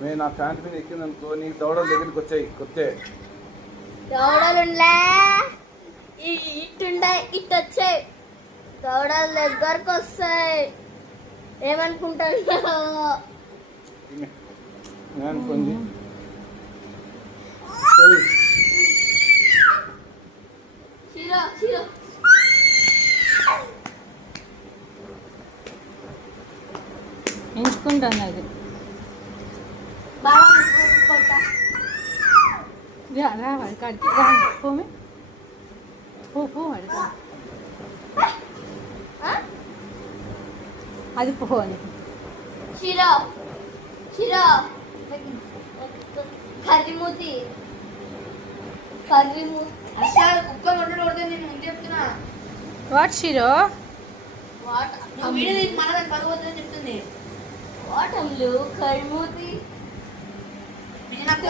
నేను నా ప్యాంట్ మీద ఎక్కింది అనుకో నీ దవడల దగ్గరికి వచ్చాయి కొత్తే దవడలుండే ఇట్టుండే ఇటు వచ్చాయి దవడలు దగ్గరకు వస్తాయి ఏమనుకుంటాను అనుకోండి శిరో శిరో ఎంచుకుంటాను అది రావాలి కాడికి పోమే పో వాడి అది పోని శిరో శిరో కర్రీమూతి అసలు కుక్క కొట్టడం కొడితే నేను ముందు చెప్తున్నా వాట్ షీరో వాట్ నువ్వు వీడియో తీసి మళ్ళీ దాన్ని పగవద్దని చెప్తుంది వాట్ అమ్లు కర్రీమూతి నాకు